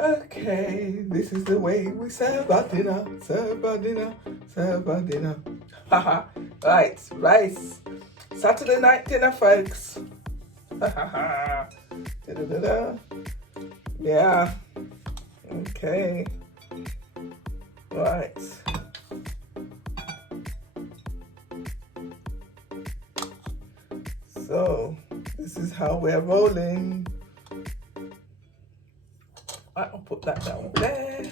Okay, this is the way we serve our dinner, serve our dinner, serve our dinner. Haha, right, rice. Saturday night dinner, folks. Haha, da-da-da-da. Yeah, okay, right. So, this is how we're rolling. I'll put that down there.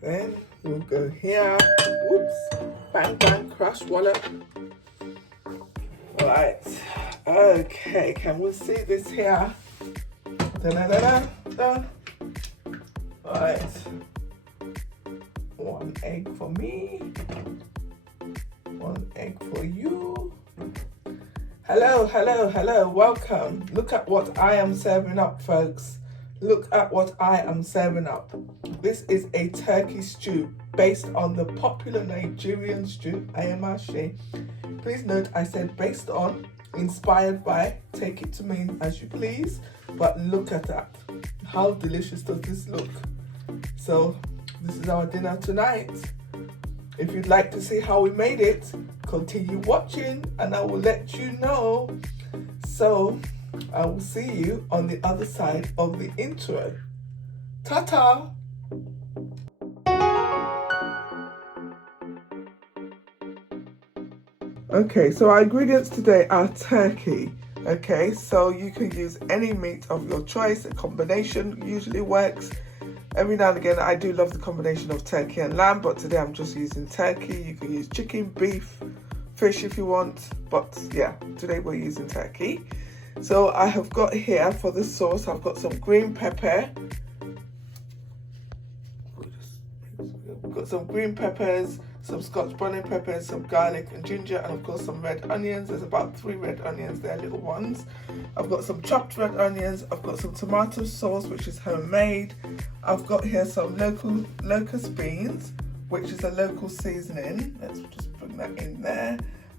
Then we'll go here. Oops. Bang, bang, crash, wallop. Right. Okay, can we see this here? Da-da-da-da. Right. One egg for me. One egg for you. Hello, hello, hello, welcome. Look at what I am serving up, folks. Look at what I am serving up. This is a turkey stew based on the popular Nigerian stew, ayamase. Please note I said based on, inspired by, take it to mean as you please. But look at that. How delicious does this look? So this is our dinner tonight. If you'd like to see how we made it, continue watching and I will let you know. So I will see you on the other side of the intro. Ta-ta! Okay, so our ingredients today are turkey. Okay, so you can use any meat of your choice. A combination usually works. Every now and again, I do love the combination of turkey and lamb, but today I'm just using turkey. You can use chicken, beef, fish if you want, but yeah, today we're using turkey. So I have got here for the sauce, I've got some green pepper. We've got some green peppers, some Scotch bonnet peppers, some garlic and ginger, and of course some red onions. There's about 3 red onions there, little ones. I've got some chopped red onions. I've got some tomato sauce, which is homemade. I've got here some locust beans, which is a local seasoning. Let's just bring that in there.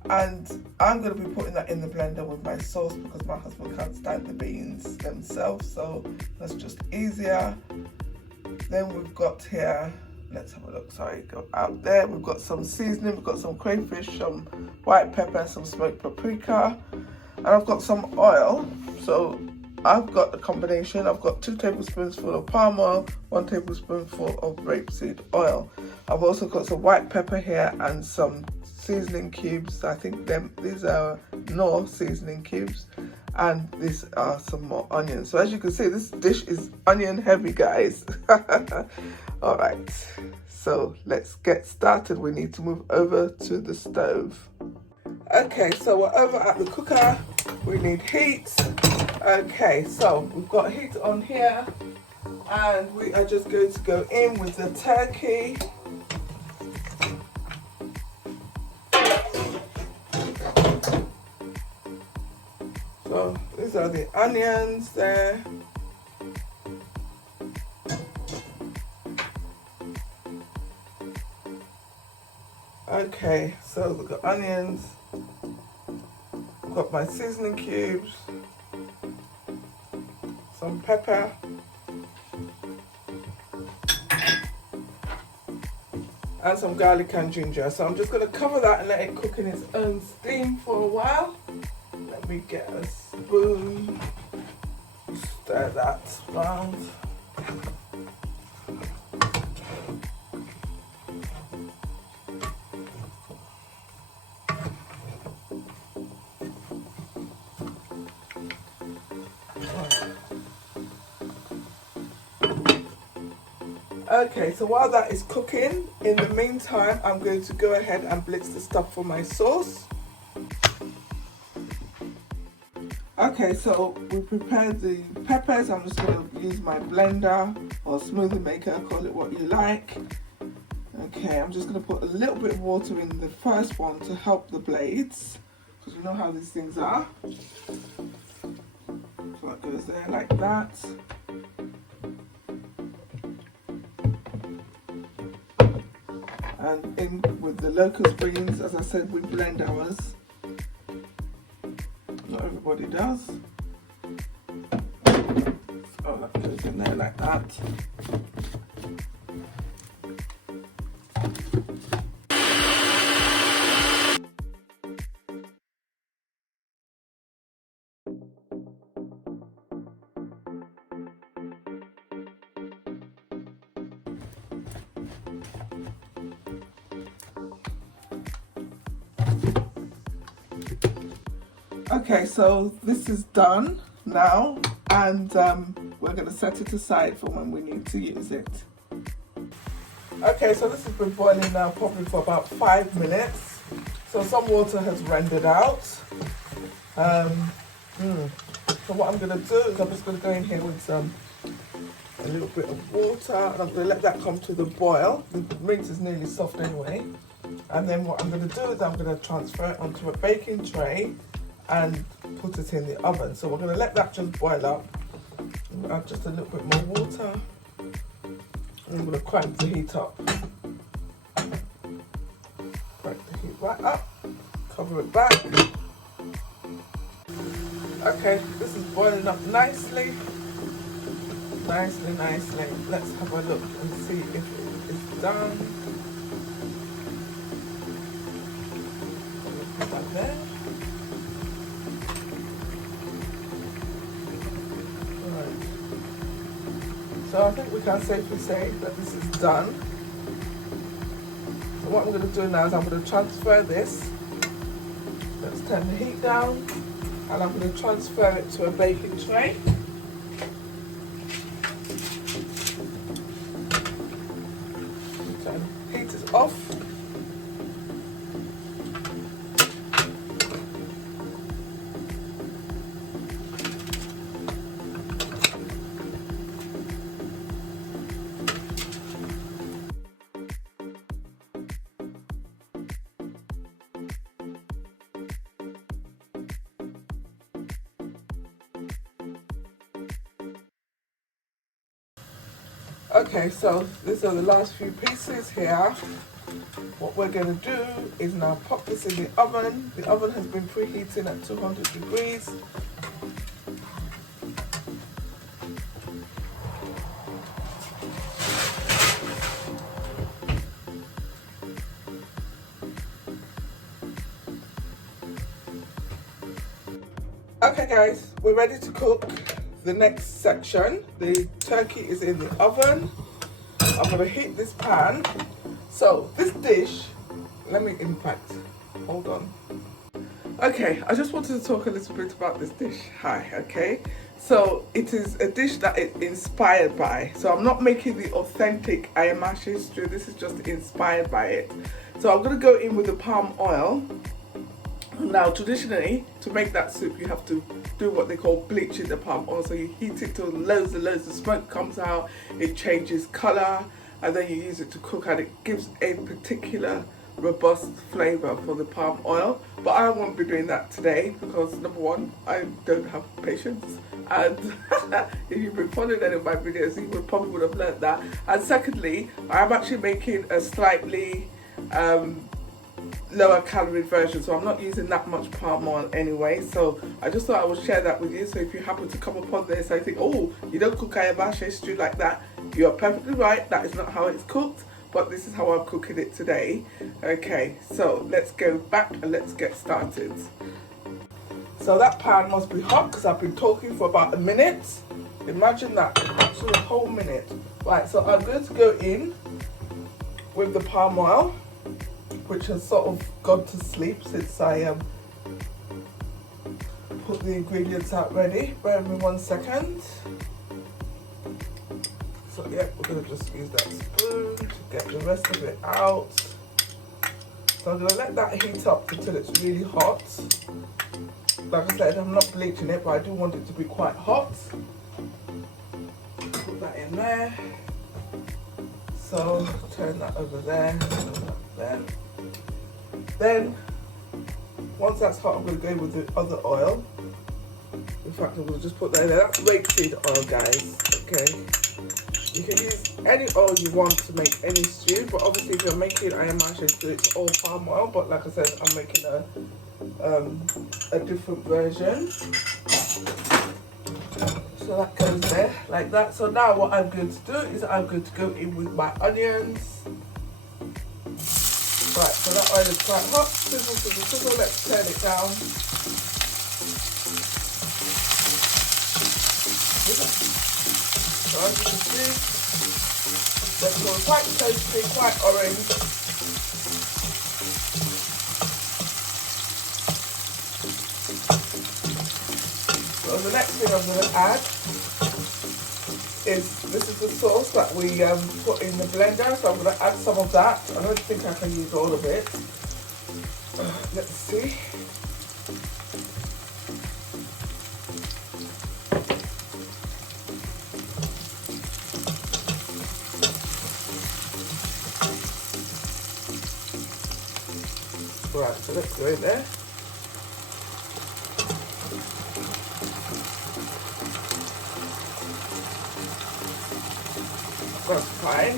And I'm going to be putting that in the blender with my sauce because my husband can't stand the beans themselves, so that's just easier. Then we've got here, let's have a look, sorry, go out there. We've got some seasoning, we've got some crayfish, some white pepper, some smoked paprika, and I've got some oil. So I've got a combination. I've got 2 tablespoonfuls of palm oil, 1 tablespoonful of rapeseed oil. I've also got some white pepper here and some seasoning cubes. I think these are Knorr seasoning cubes, and these are some more onions. So as you can see, this dish is onion heavy, guys. All right, so let's get started. We need to move over to the stove. Okay, so we're over at the cooker. We need heat. Okay, so we've got heat on here, and we are just going to go in with the turkey. So these are the onions there. Okay, so we've got onions, I've got my seasoning cubes, some pepper, and some garlic and ginger. So I'm just going to cover that and let it cook in its own steam for a while. Let me get a spoon, stir that round. Okay, so while that is cooking, in the meantime, I'm going to go ahead and blitz the stuff for my sauce. Okay, so we prepared the peppers. I'm just going to use my blender or smoothie maker, call it what you like. Okay, I'm just going to put a little bit of water in the first one to help the blades, because you know how these things are. So that goes there like that. And in with the locust beans, as I said, we blend ours. Not everybody does. in there like that. Okay, so this is done now, and we're going to set it aside for when we need to use it. Okay, so this has been boiling now probably for about 5 minutes. So some water has rendered out. So what I'm going to do is I'm just going to go in here with a little bit of water, and I'm going to let that come to the boil. The rinse is nearly soft anyway. And then what I'm going to do is I'm going to transfer it onto a baking tray and put it in the oven. So we're going to let that just boil up. Add just a little bit more water. And I'm going to crank the heat up. Crank the heat right up. Cover it back. Okay, this is boiling up nicely. Nicely. Let's have a look and see if it is done. Put that there. So I think we can safely say that this is done. So what I'm going to do now is I'm going to transfer this. Let's turn the heat down, and I'm going to transfer it to a baking tray. Turn the heat is off. Okay, so these are the last few pieces here. What we're going to do is now pop this in the oven. The oven has been preheating at 200 degrees. Okay guys, we're ready to cook the next section. The turkey is in the oven. I'm going to heat this pan. So this dish, hold on. Okay, I just wanted to talk a little bit about this dish. Hi, okay. So it is a dish that is inspired by. So I'm not making the authentic ayamase stew. This is just inspired by it. So I'm going to go in with the palm oil. Now traditionally, to make that soup you have to do what they call bleaching the palm oil. So you heat it till loads and loads of smoke comes out, it changes colour, and then you use it to cook, and it gives a particular robust flavour for the palm oil. But I won't be doing that today because number one, I don't have patience, and if you've been following any of my videos you probably would have learned that. And secondly, I'm actually making a slightly lower calorie version, so I'm not using that much palm oil anyway. So I just thought I would share that with you. So if you happen to come upon this, I think, oh, you don't cook ayamase stew like that, you are perfectly right. That is not how it's cooked, but this is how I'm cooking it today. Okay, so let's go back and let's get started. So that pan must be hot because I've been talking for about a minute. Imagine that, actually a whole minute. Right, so I'm going to go in with the palm oil, which has sort of gone to sleep since I put the ingredients out ready. Bear with me 1 second. So yeah, we're going to just use that spoon to get the rest of it out. So I'm going to let that heat up until it's really hot. Like I said, I'm not bleaching it, but I do want it to be quite hot. Put that in there. So turn that over there, turn that there. Then, once that's hot, I'm going to go with the other oil. In fact, I'm going to just put that in there. That's rapeseed oil, guys, okay? You can use any oil you want to make any stew, but obviously if you're making ayamase stew, it's all palm oil. But like I said, I'm making a different version. So that goes there like that. So now what I'm going to do is I'm going to go in with my onions. Right, so that oil is quite hot. Sizzle, sizzle, sizzle. Let's turn it down. So as you can see, they're quite toasty, quite orange. So the next thing I'm going to add is, this is the sauce that we put in the blender, so I'm going to add some of that. I don't think I can use all of it. Let's see. Right, so let's go in there. That's fine.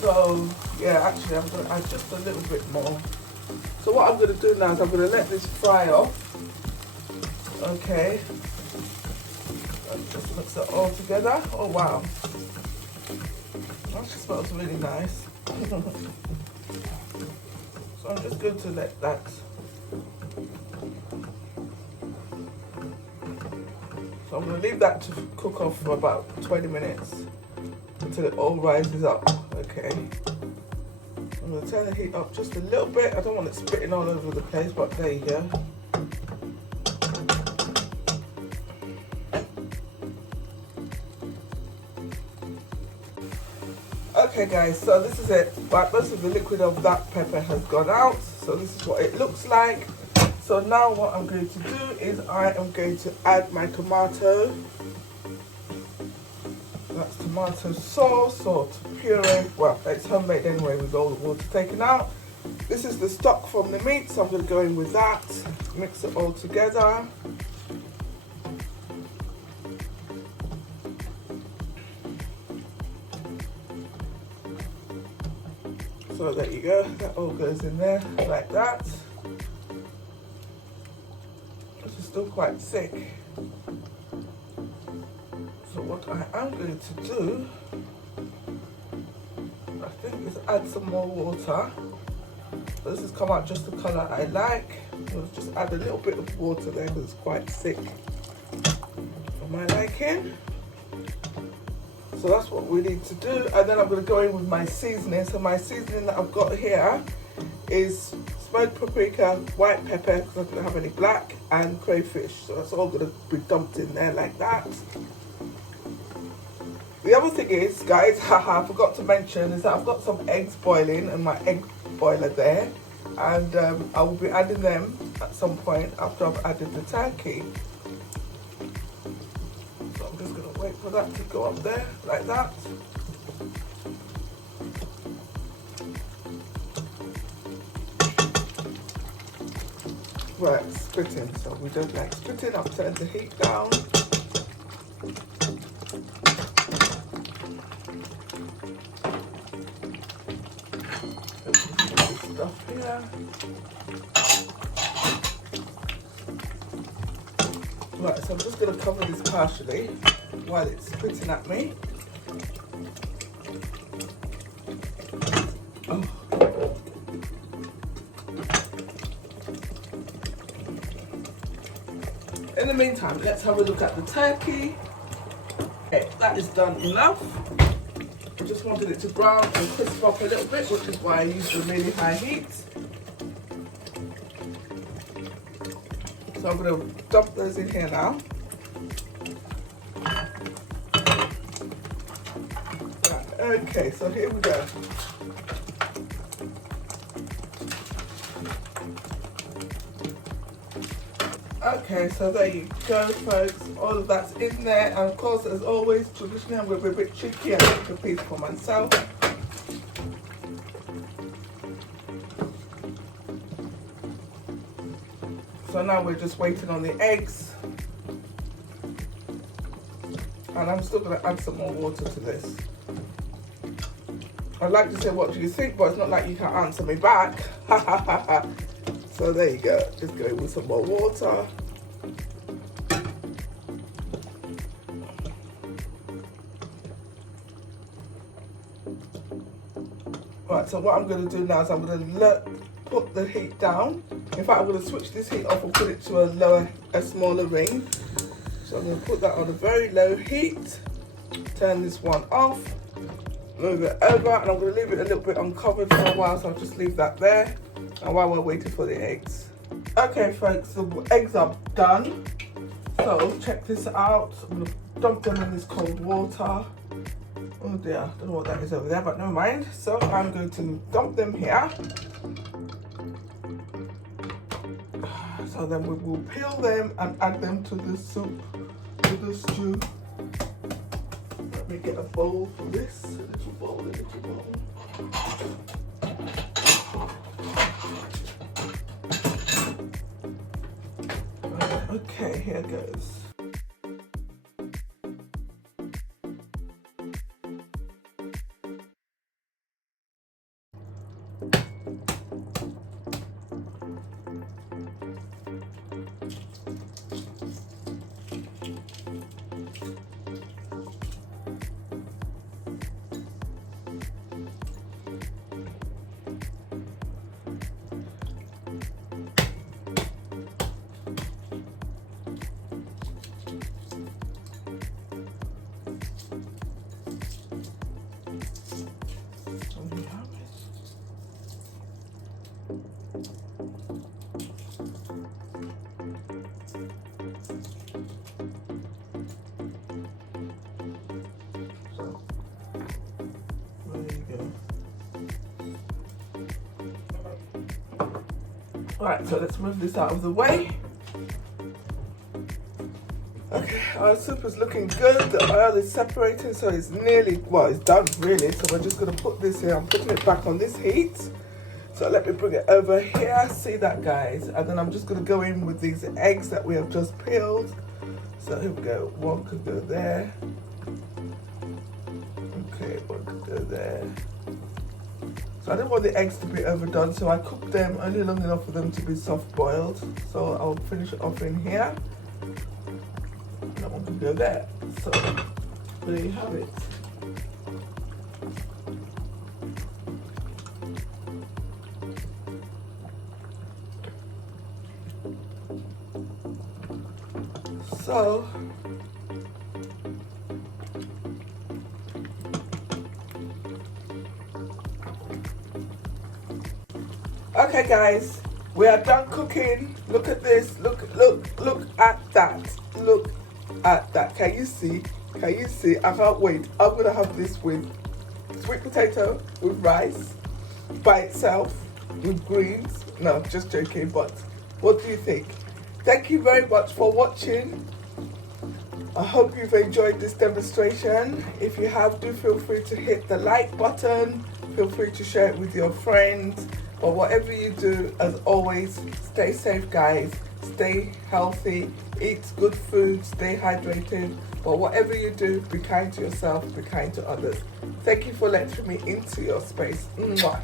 So yeah, actually I'm going to add just a little bit more. So what I'm going to do now is I'm going to let this fry off. Okay. Let's just mix it all together. Oh wow. That just smells really nice. So I'm just going to let that. So I'm going to leave that to cook off for about 20 minutes until it all rises up. Okay. I'm going to turn the heat up just a little bit. I don't want it spitting all over the place, but there you go. Okay guys, so this is it. But most of the liquid of that pepper has gone out. So this is what it looks like. So now what I'm going to do is I am going to add my tomato. That's tomato sauce or puree. Well, it's homemade anyway with all the water taken out. This is the stock from the meat, so I'm going to go in with that. Mix it all together. So there you go, that all goes in there like that. This is still quite thick. So what I am going to do, I think, is add some more water. So this has come out just the colour I like. I'll just add a little bit of water there because it's quite thick for my liking. So that's what we need to do, and then I'm going to go in with my seasoning. So my seasoning that I've got here is smoked paprika, white pepper because I don't have any black, and crayfish. So that's all going to be dumped in there like that. The other thing is, guys, haha, I forgot to mention, is that I've got some eggs boiling in my egg boiler there, and I will be adding them at some point after I've added the turkey. Wait for that to go up there like that. Right, spitting. So we don't like spitting. I'll turn the heat down. Stuff here. Right, so I'm just going to cover this partially while it's spitting at me. Oh. In the meantime, let's have a look at the turkey. Okay, that is done enough. I just wanted it to brown and crisp up a little bit, which is why I used a really high heat. So I'm going to dump those in here now. Right, okay, so here we go. Okay, so there you go, folks. All of that's in there. And of course, as always, traditionally, I'm going to be a bit cheeky and take a piece for myself. So now we're just waiting on the eggs. And I'm still going to add some more water to this. I'd like to say, what do you think? But it's not like you can answer me back. So there you go, just go with some more water. Right, so what I'm going to do now is I'm going to put the heat down. In fact, I'm going to switch this heat off and put it to a smaller range. So I'm going to put that on a very low heat, turn this one off, move it over, and I'm going to leave it a little bit uncovered for a while, so I'll just leave that there. And while we're waiting for the eggs. Okay folks, the eggs are done. So check this out. I'm going to dump them in this cold water. Oh dear, I don't know what that is over there, but never mind. So I'm going to dump them here. So then we will peel them and add them to the soup, to the stew. Let me get a bowl for this. A little bowl, a little bowl. Okay, here goes. Right, so let's move this out of the way. Okay, our soup is looking good. The oil is separating, so it's nearly, well, it's done really. So we're just going to put this here. I'm putting it back on this heat. So let me bring it over here. See that, guys? And then I'm just going to go in with these eggs that we have just peeled. So here we go. One could go there. Okay, one could go there. So I didn't want the eggs to be overdone, so I cooked them only long enough for them to be soft boiled. So I'll finish it off in here. That one can go there. So there you have it. So okay guys, we are done cooking. Look at this. Look at that. Look at that. Can you see? Can you see? I can't wait. I'm gonna have this with sweet potato, with rice, by itself, with greens. No, just joking, but what do you think? Thank you very much for watching. I hope you've enjoyed this demonstration. If you have, do feel free to hit the like button. Feel free to share it with your friends. But whatever you do, as always, stay safe, guys. Stay healthy, eat good food, stay hydrated. But whatever you do, be kind to yourself, be kind to others. Thank you for letting me into your space. Mwah.